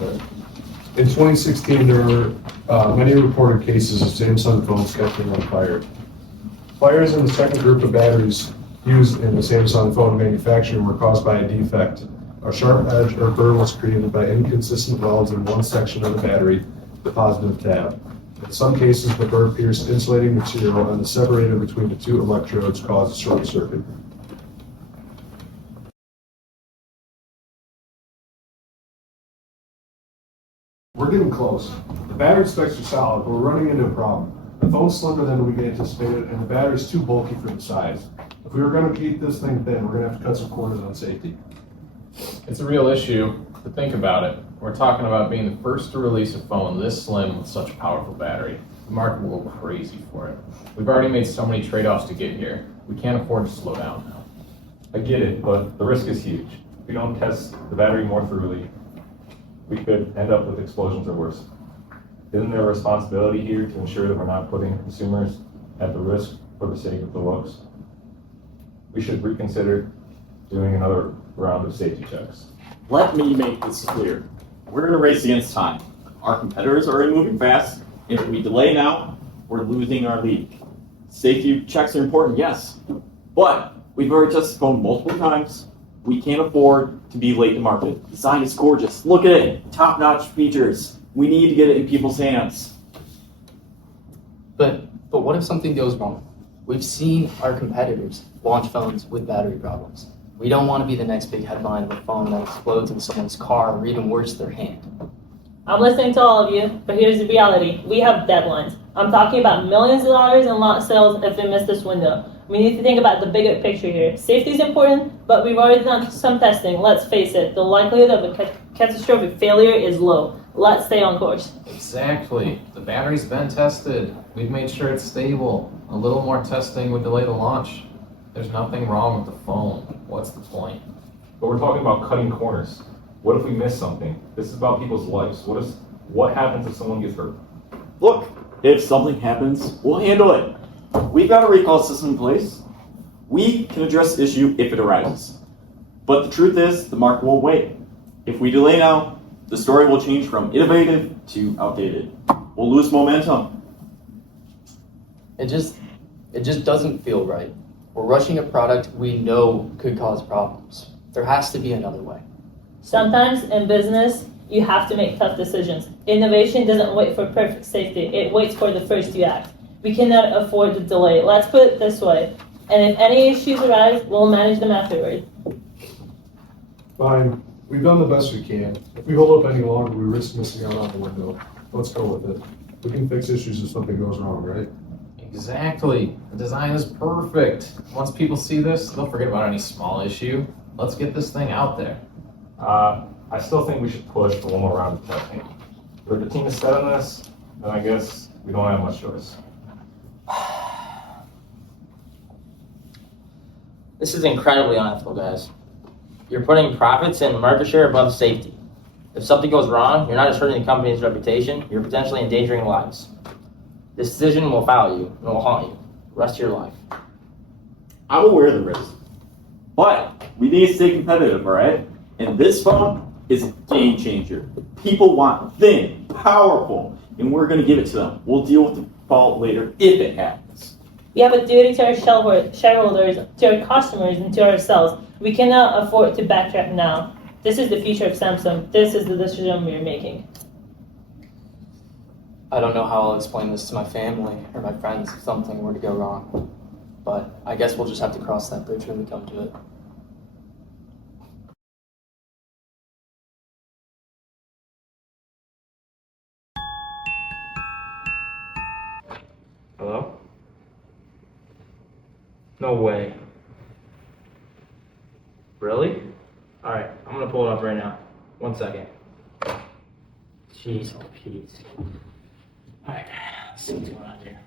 In 2016, there were many reported cases of Samsung phones catching on fire. Fires in the second group of batteries used in the Samsung phone manufacturing were caused by a defect. A sharp edge or burr was created by inconsistent welds in one section of the battery, the positive tab. In some cases, the burr pierced insulating material and the separator between the two electrodes caused a short circuit. We're getting close. The battery specs are solid, but we're running into a problem. The phone's slimmer than we anticipated, and the battery's too bulky for the size. If we were going to keep this thing thin, we're going to have to cut some corners on safety. It's a real issue, but think about it. We're talking about being the first to release a phone this slim with such a powerful battery. The market will go crazy for it. We've already made so many trade-offs to get here. We can't afford to slow down now. I get it, but the risk is huge. If we don't test the battery more thoroughly, we could end up with explosions or worse. Isn't there a responsibility here to ensure that we're not putting consumers at the risk for the sake of the looks? We should reconsider doing another round of safety checks. Let me make this clear. We're in a race against time. Our competitors are already moving fast. If we delay now, we're losing our lead. Safety checks are important, yes, but we've already tested the phone multiple times. We can't afford to be late to market. Design is gorgeous. Look at it. Top-notch features. We need to get it in people's hands. But what if something goes wrong? We've seen our competitors launch phones with battery problems. We don't want to be the next big headline of a phone that explodes in someone's car or even worse, their hand. I'm listening to all of you, but here's the reality. We have deadlines. I'm talking about millions of dollars in lot sales if we miss this window. We need to think about the bigger picture here. Safety is important, but we've already done some testing. Let's face it, the likelihood of a catastrophic failure is low. Let's stay on course. Exactly. The battery's been tested. We've made sure it's stable. A little more testing would delay the launch. There's nothing wrong with the phone. What's the point? But we're talking about cutting corners. What if we miss something? This is about people's lives. What happens if someone gets hurt? Look, if something happens, we'll handle it. We've got a recall system in place. We can address the issue if it arises. But the truth is, the market will wait. If we delay now, the story will change from innovative to outdated. We'll lose momentum. It just doesn't feel right. We're rushing a product we know could cause problems. There has to be another way. Sometimes in business, you have to make tough decisions. Innovation doesn't wait for perfect safety. It waits for the first to act. We cannot afford to delay. Let's put it this way. And if any issues arise, we'll manage them afterward. Fine. We've done the best we can. If we hold up any longer, we risk missing out on the window. Let's go with it. We can fix issues if something goes wrong, right? Exactly. The design is perfect. Once people see this, they'll forget about any small issue. Let's get this thing out there. I still think we should push for one more round of testing. If the team is set on this, then I guess we don't have much choice. This is incredibly unethical, guys. You're putting profits and market share above safety. If something goes wrong, you're not just hurting the company's reputation, you're potentially endangering lives. This decision will follow you and will haunt you the rest of your life. I'm aware of the risk. But we need to stay competitive, all right? And this phone is a game changer. People want thin, powerful, and we're going to give it to them. We'll deal with the fault later if it happens. We have a duty to our shareholders, to our customers, and to ourselves. We cannot afford to backtrack now. This is the future of Samsung. This is the decision we are making. I don't know how I'll explain this to my family or my friends if something were to go wrong. But I guess we'll just have to cross that bridge when we come to it. Hello? No way. Really? Alright, I'm gonna pull it up right now. 1 second. Jeez, oh Pete. Alright, let's see what's going on here.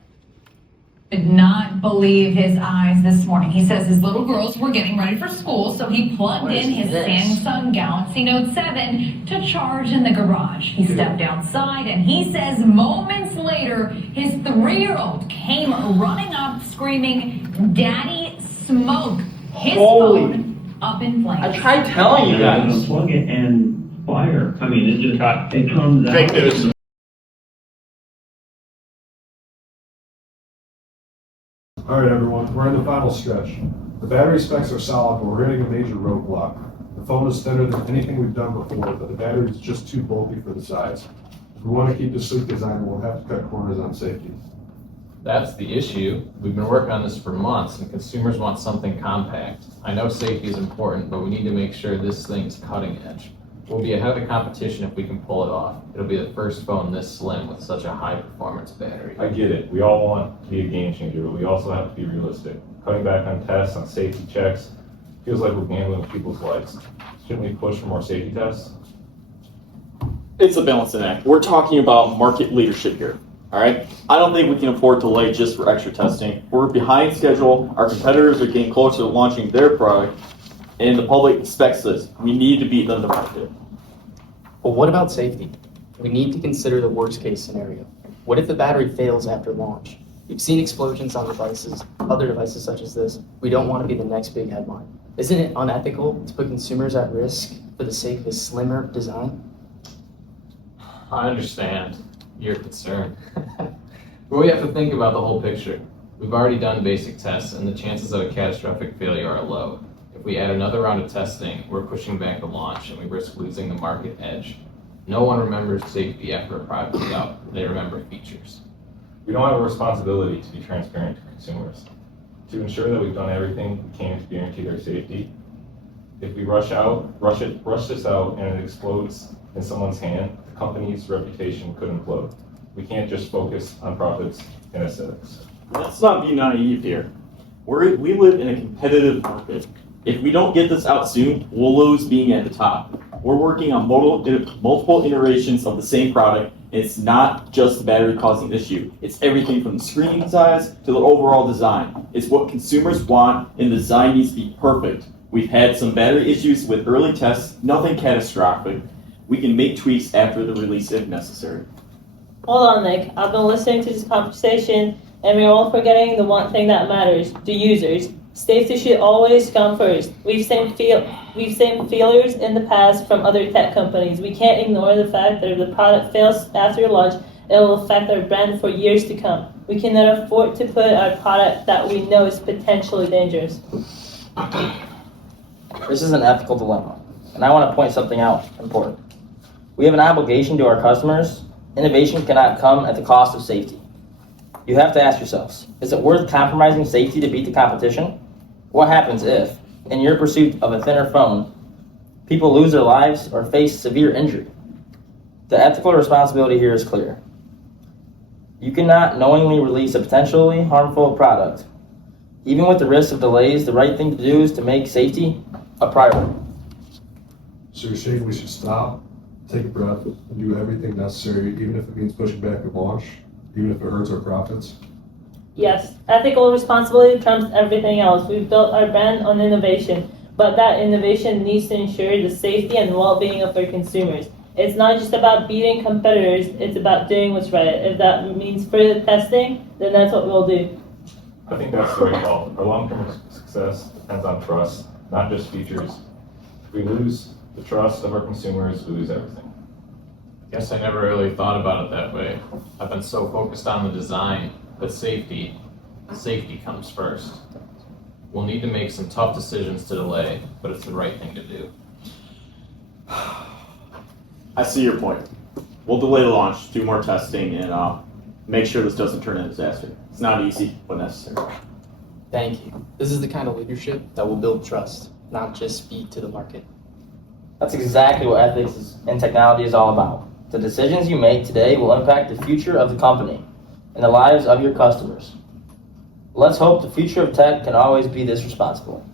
Did not believe his eyes this morning. He says his little girls were getting ready for school, so he plugged in his Samsung Galaxy Note 7 to charge in the garage. He stepped outside and he says moments later, his 3-year-old came running up screaming, "Daddy, smoke!" His phone up in flames. I tried telling you guys. Unplug it and, well, fire. I mean, it just, it comes out. Fake news. All right, everyone, we're in the final stretch. The battery specs are solid, but we're hitting a major roadblock. The phone is thinner than anything we've done before, but the battery is just too bulky for the size. If we want to keep the sleek design, we'll have to cut corners on safety. That's the issue. We've been working on this for months, and consumers want something compact. I know safety is important, but we need to make sure this thing is cutting edge. We'll be ahead of the competition if we can pull it off. It'll be the first phone this slim with such a high performance battery. I get it. We all want to be a game changer, but we also have to be realistic. Cutting back on tests, on safety checks, feels like we're gambling with people's lives. Shouldn't we push for more safety tests? It's a balancing act. We're talking about market leadership here. All right. I don't think we can afford to delay just for extra testing. We're behind schedule. Our competitors are getting closer to launching their product, and the public expects this. We need to beat them to market. But what about safety? We need to consider the worst case scenario. What if the battery fails after launch? We've seen explosions on devices, other devices such as this. We don't want to be the next big headline. Isn't it unethical to put consumers at risk for the sake of a slimmer design? I understand your concern. But we have to think about the whole picture. We've already done basic tests, and the chances of a catastrophic failure are low. If we add another round of testing, we're pushing back the launch, and we risk losing the market edge. No one remembers safety after a product is out. They remember features. We don't have a responsibility to be transparent to consumers. To ensure that we've done everything we can to guarantee their safety. If we rush this out and it explodes in someone's hand, the company's reputation could implode. We can't just focus on profits and aesthetics. Let's not be naive here. We live in a competitive market. If we don't get this out soon, we'll lose being at the top. We're working on multiple iterations of the same product, and it's not just the battery causing the issue. It's everything from the screen size to the overall design. It's what consumers want, and the design needs to be perfect. We've had some battery issues with early tests, nothing catastrophic. We can make tweaks after the release if necessary. Hold on, Nick. I've been listening to this conversation, and we're all forgetting the one thing that matters: the users. Safety should always come first. We've seen failures in the past from other tech companies. We can't ignore the fact that if the product fails after launch, it will affect our brand for years to come. We cannot afford to put our product that we know is potentially dangerous. This is an ethical dilemma, and I want to point something out important. We have an obligation to our customers. Innovation cannot come at the cost of safety. You have to ask yourselves, is it worth compromising safety to beat the competition? What happens if, in your pursuit of a thinner phone, people lose their lives or face severe injury? The ethical responsibility here is clear. You cannot knowingly release a potentially harmful product. Even with the risk of delays, the right thing to do is to make safety a priority. So you're saying we should stop, take a breath, and do everything necessary, even if it means pushing back the launch, even if it hurts our profits? Yes, ethical responsibility trumps everything else. We've built our brand on innovation, but that innovation needs to ensure the safety and well-being of our consumers. It's not just about beating competitors, it's about doing what's right. If that means further testing, then that's what we'll do. I think that's the right call. Our long-term success depends on trust, not just features. If we lose the trust of our consumers, we lose everything. Guess I never really thought about it that way. I've been so focused on the design, but safety comes first. We'll need to make some tough decisions to delay, but it's the right thing to do. I see your point. We'll delay the launch, do more testing, and make sure this doesn't turn into a disaster. It's not easy, but necessary. Thank you. This is the kind of leadership that will build trust, not just speed to the market. That's exactly what ethics and technology is all about. The decisions you make today will impact the future of the company and the lives of your customers. Let's hope the future of tech can always be this responsible.